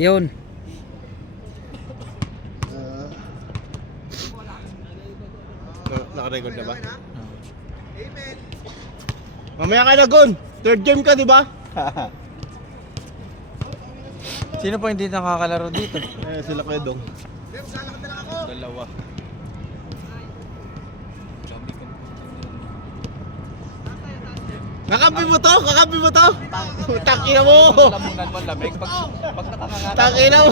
Yun. Naka-record na ba? Mamaya ka na, Gon. Third game ka, di ba? Sino po hindi nakakalaro dito? Sila Kuya Dong. Dalawa. Kakampi mo to? Kakampi mo to? Takina mo! Lamunan mo ang lamig. Pag nakanganga. Takina mo!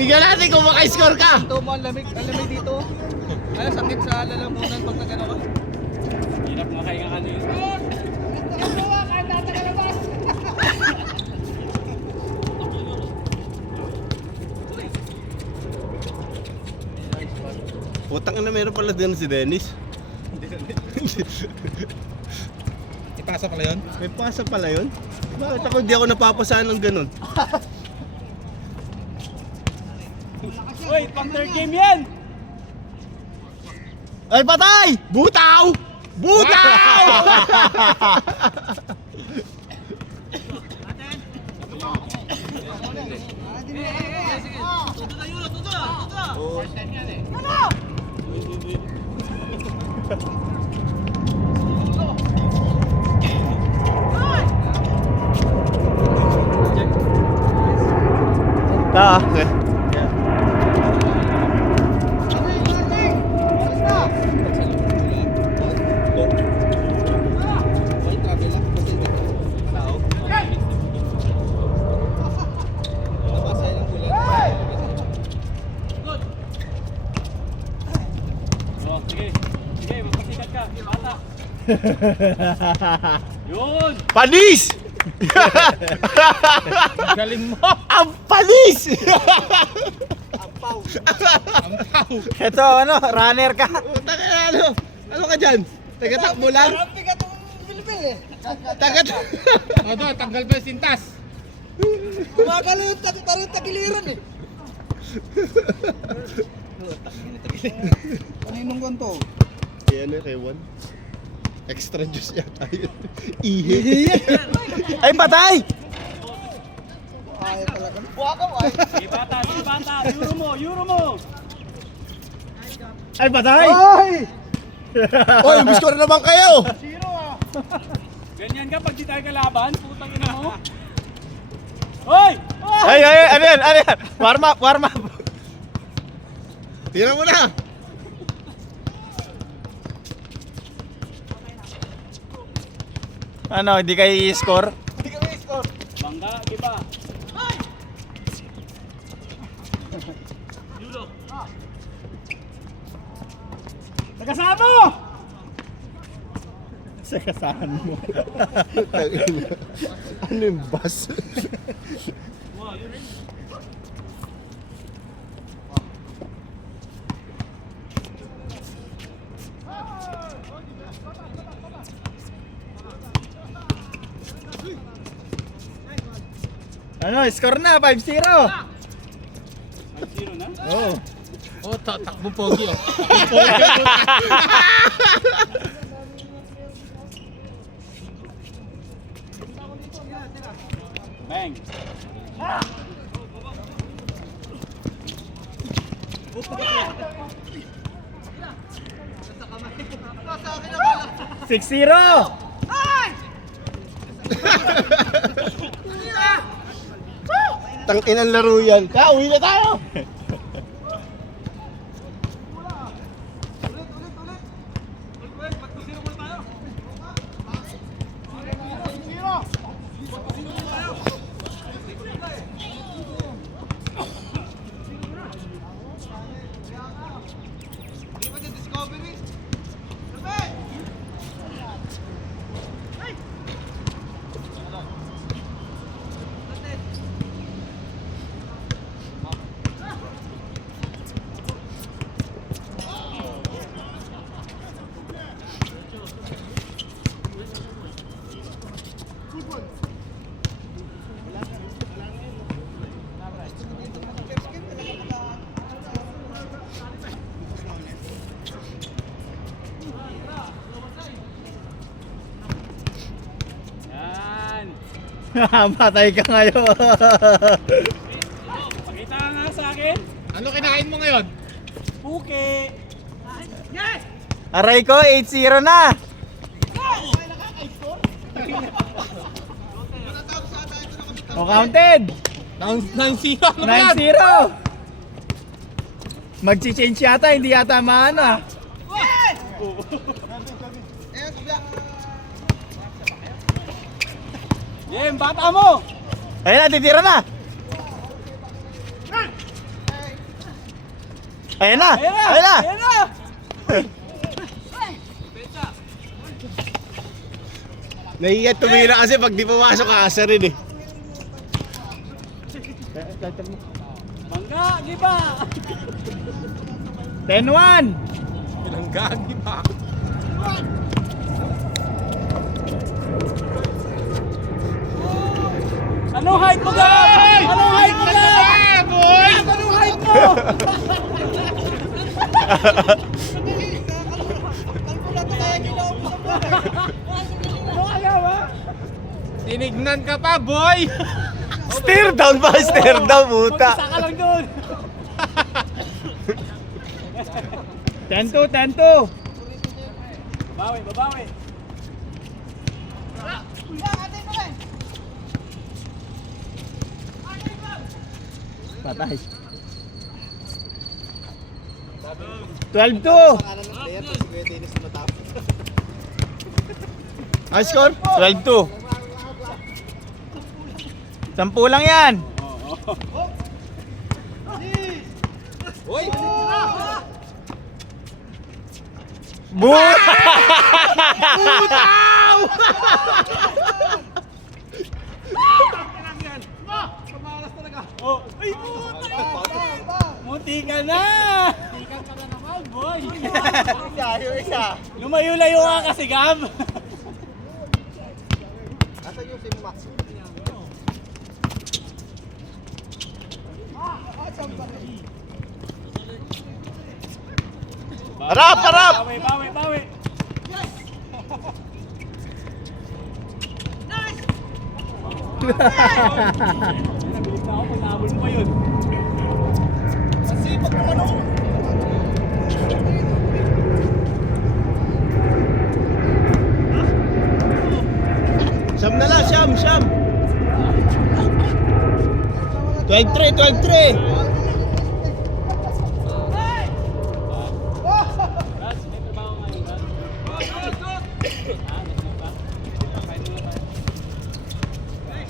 Tingnan natin kung maka-score ka! Ito mo ang lamig. Ang lamig dito. Ano sakit sa lalamunan pag nagano ka? Hirap makahinga ka dito. Putang na, meron pala din si Dennis. Ipasa pala yun? May pasa pala yun? Bakit ako hindi ako napapasaan ng ganun? Uy, pang third game yan! Ay, patay! Butaw! Butaw! Okay. Yun! Panis! Galing mo! Ang panis! Ampaw! Ito ano, runner ka. Taka na, ano ka dyan? Taga-takbo lang? Marami ka itong bilbil eh. Odo, tanggal pa yung sintas! Kumakalo yung parang tagiliran eh. Kaninong ganito? Yan na, kay Juan. Extra juice yata yun. Ihi. Ay patay! Ay talaga. Buwakaw ay. Bata, Euro mo, Euro mo! Ay patay! Ay! Oy, miss ko na naman kayo! Ganyan ka pag di tayo kalaban, putang ina mo! Hoy! Ay, ano yan? Ano yan? Warm up, warm up. Tira mo na! Ano, hindi kayo i-score? Bangga, iba! Nagasama! Sa kasahan mo. Ano yung bus? Ano, score na, 5-0. 5-0 na? Oo. Oh, takbo pogi oh. Bang! 6-0. Tangin ang laro yan. Uwi na tayo! Yan! Patay ka ngayon. Ano kinain mo ngayon? Puke. Aray ko, 8-0 na. O counted. 9-0. Ano ba yan? 9-0. Magchi-change yata, hindi yata maano ah. Jem, bata mo. Ayun na, titira na. Ayun na, ayun na. Ayan na. Nahiya tumira kasi pag di pumasok asa rin eh. Mangga, giba. 10-1. Ilang gagi pa. Anong height mo, Gab? Anong height mo, Gab? Boy! Anong height mo? Tinignan ka pa, boy! Stare down ba? Stare down, puta. Mag-isa ka lang doon. 10-2, 10-2. Babawi, babawi. Patay. 12-2. Ang score? 12-2. 10 lang yan. Oh, ay puta! Muti ka na! Tikan ka na naman, boy! Isa. Lumayo-layo ka kasi, Gab! Harap, harap. Bawi, bawi, bawi! Nabilis na ako, pag-naabol mo pa yun. Masipag naman ako! Siyam na lang, siyam. 12-3.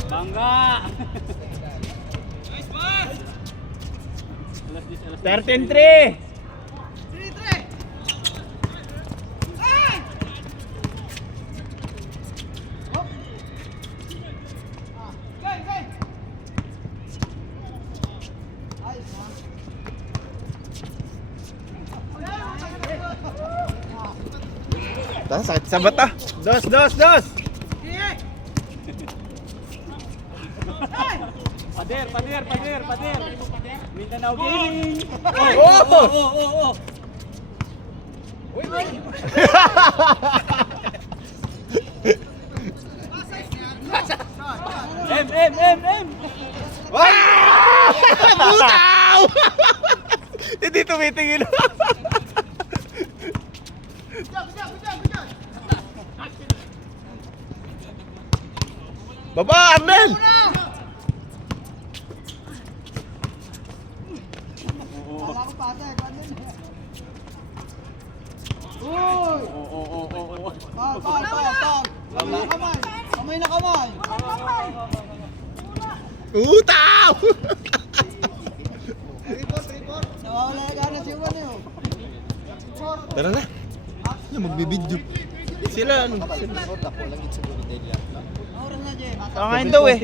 Bangga! 13-3. Sakit sa mata. Dos. Pader! Mindanao Gaming! Oh! M! Butaw! Hindi tumitingin. Baba, Arnel! Utaw! Tara na. Magbibidyo. Sila ano? Tangayin daw eh.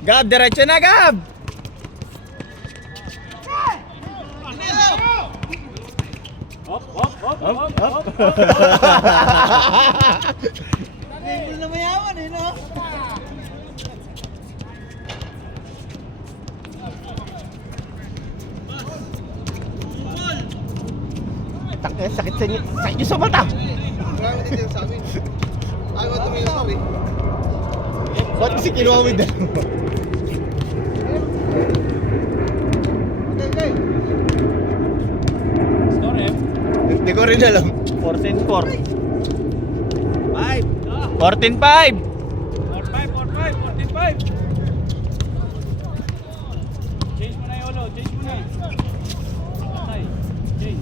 Gab, diretso na Gab! Hop! Hindi na mayaman eh, no? Sakit sa inyo. Sakit nyo sa mata! Ayaw ito may ito eh. Ba't kasi kinuha mo yung dalawa? Score eh. Hindi ko rin alam. 14-4. 14-5. 4-5, 4-5. Change mo na yung ulo, change mo na. Patay. Change.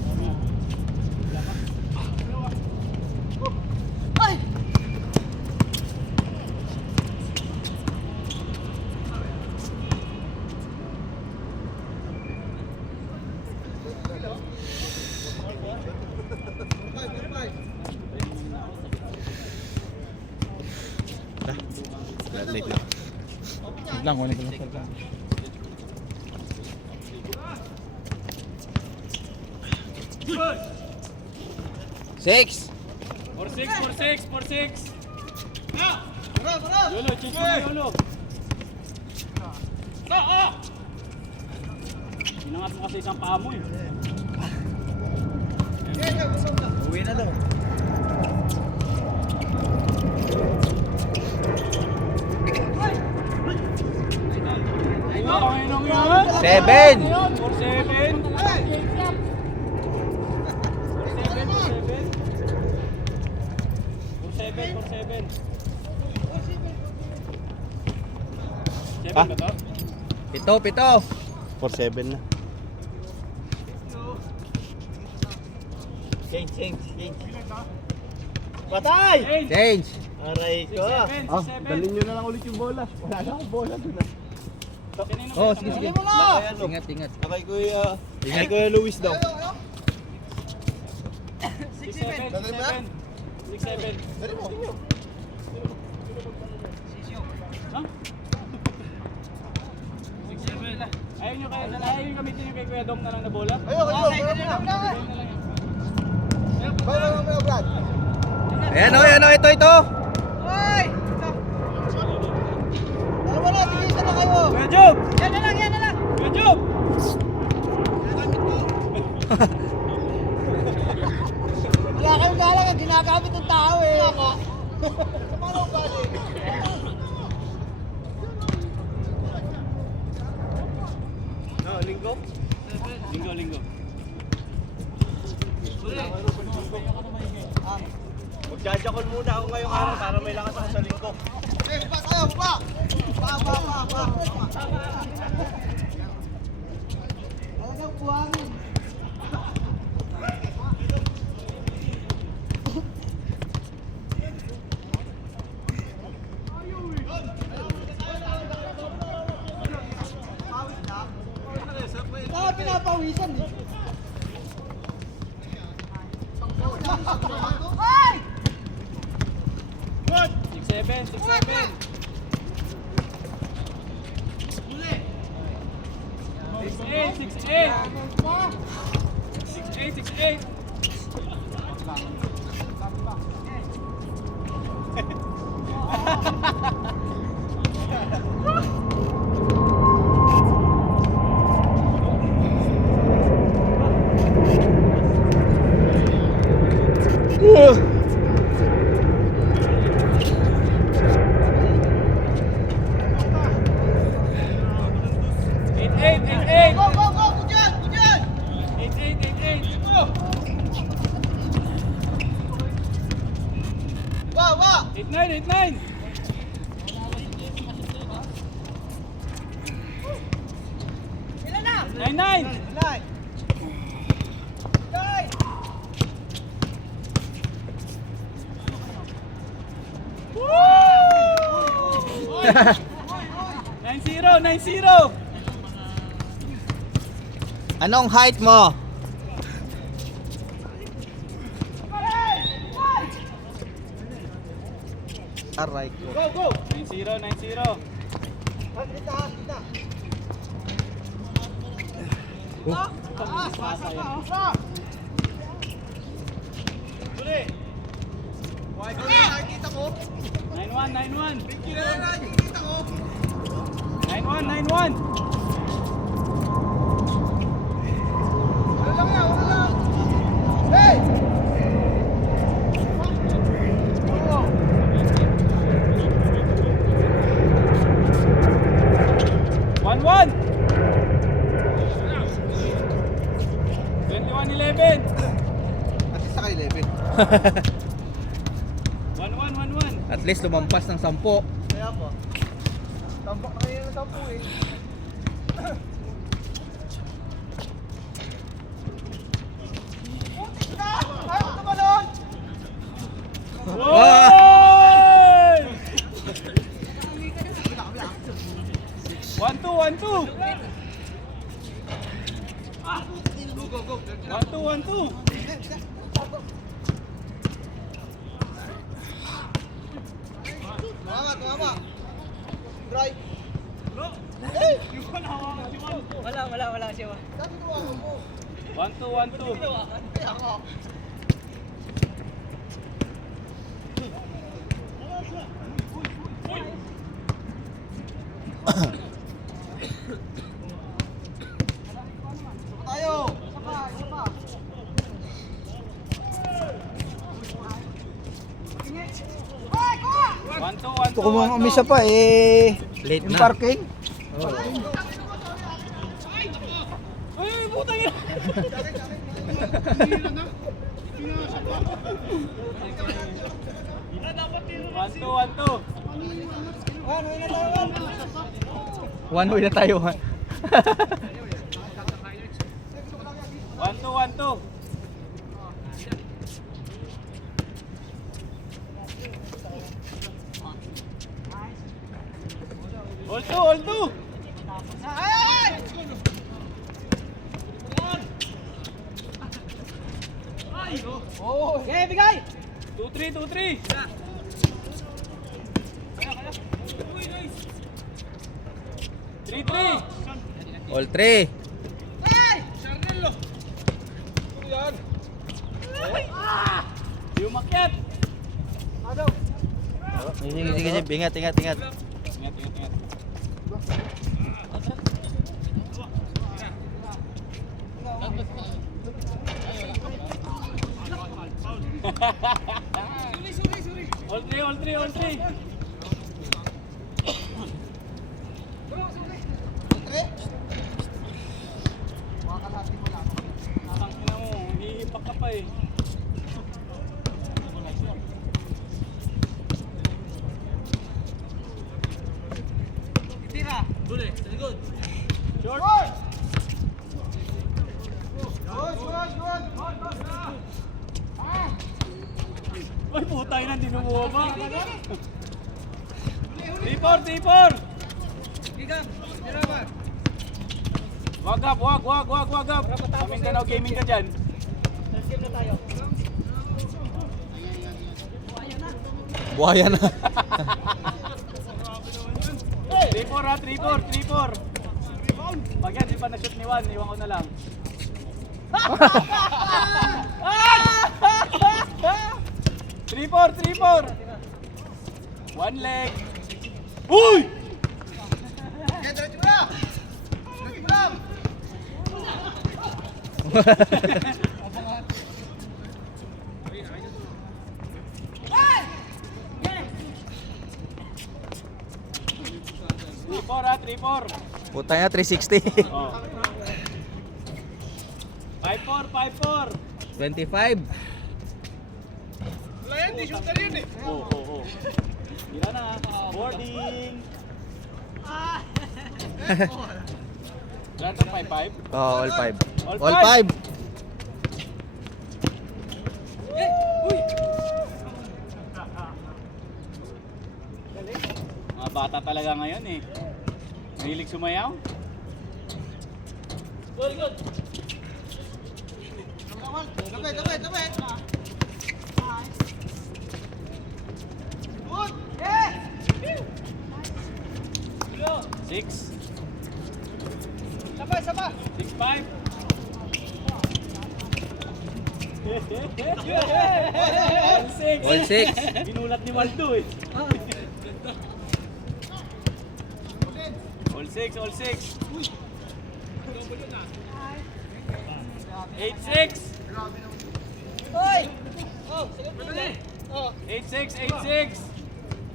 Late lang. Wait lang, kunin ko lang sa Six. 4-6. Yolo, change mo na yung ulo. Inangat mo kasi isang paa mo eh. Uwi na daw. Okay lang yan. 7. 4-7. 7 Ah? ba to? Pito. 4-7 na. Change. Patay! Change. Aray ko. 6-7. Dalhin nyo na lang ulit yung bola. Wala na akong bola dun ah. Oh, sige. Dali mo na! Ingat. Kay Kuya Luis daw. 6-7. Dali mo. Ha? 6-7. Ayaw nyo gamitin yung kay Kuya Dom na lang na bola? Ayan o, ito. Hoy! Alam mo na, tigisa na kayo. Kuya Job! Yan na lang. Kuya Job! Wala kayong gala ka, ginagamit ng tao eh. Wala ka. Paano galing? Linggo. Magjajakon muna ako ngayong araw para may lakas ako sa linggo. Pa! Talagang buhangin. Pinapawisan eh. Ay! 6-7. 6-8. Eight, nine. Ilan na? 9. Woo! 9-0. Anong height mo? Aray ko. Go! 9-0. Uli! Why ko na nakikita ko? 9-1. Pinky na lang nakikita ko. 9-1. Wala lang. Hey! 1-1. At least lumampas ng 10. Kaya po. Tambak na kayo ng 10 eh. Ayaw ko tumalon! Oy! 1-2. 1-2. Tumama. Drive. Wala siya. Sabi tumawa mo. 1-2. Kaya ako. Tayo. Isa pa. 1-2. Kung umisa pa eh. Late Yung na. parking. Ay, putang ina. One, two. One way na tayo. 1-2. All two. Oh, okay, bigay. 2-3. Three. All 3. Di umakyat. Sige. Ingat. Ingat. All three. Ang ina mo, hihipak ka pa eh. Tira. Dule, sa likod. Short. Ay, putang ina, hindi lumuha ba? 3-4. Bigam. Tira ba? Wag up. Kaming Danau Gaming ka dyan. Last game na tayo. Buhaya na. 3-4 ha, 3-4. Pag yan, di pa na-shoot ni Juan, iwan ko na lang. 3-4. One leg. Uy! Diretso mo na! Three, 4. Putanya 360. Oh. 5-4. 25. Wala yan, di shooter yun eh. Oh. Gila na. Boarding. Lahat ng 5-5. Oh, all 5. All All five. 5. Mga bata talaga ngayon eh. Mahilig sumayaw. Good. Tabi. Good! 6. Saba! 6-5. All 6. Binulat ni Waldo eh. All 6. 8-6. Hoy! Oh, sige po. Oh, 8-6.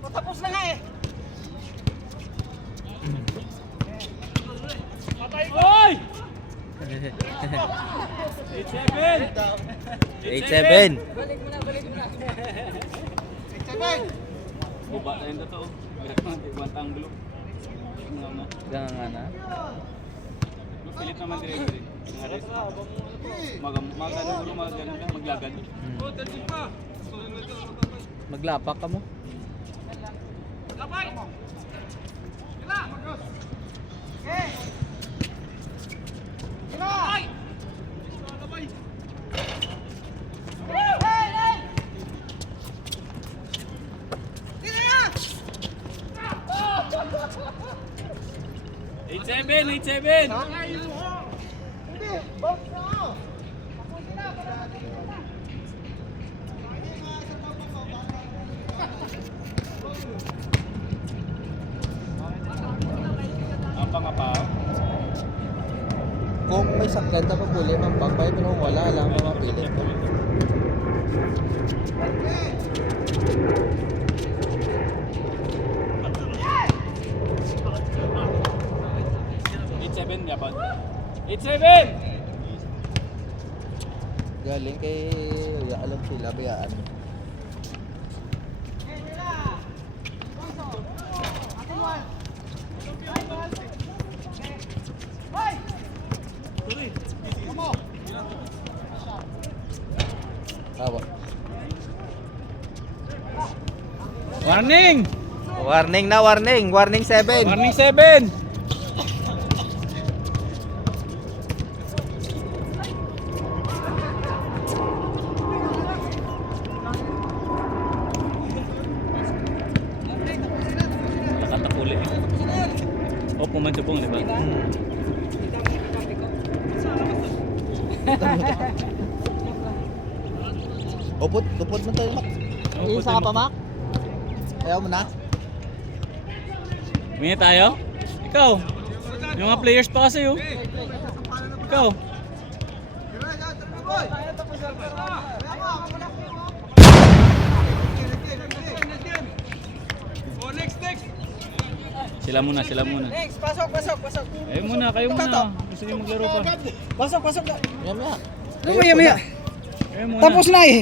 patapos na nga eh. Oy! 8-7. Buba na yung totoo. Birat na, ibang gulo. Gangan nga na. Pilit naman dire-dire. Magano ka, maglagan. Maglapak ka mo. Eight seven. Apa nga pa? Kung may sakyan ka pagpuli, mampakbay. Pero kung wala, alam mo mapili ko. Eight seven, Japan. 8-7! Galing kay... alam sila, bayaan. Tawa. Warning! Warning na, warning. Warning 7. Warning 7! Nakatakuli. O, pumansubong, di ba? Upot mo tayo, Mac. Isa ka pa, Mac? Ayaw mo na? Mingi tayo? Ikaw? Yung mga players pa kasi oh. Ikaw? Sila muna. Next, pasok. Kayo muna. Gusto niyo maglaro pa. Pasok. Maya. Maya. Kayo muna. Tapos na eh.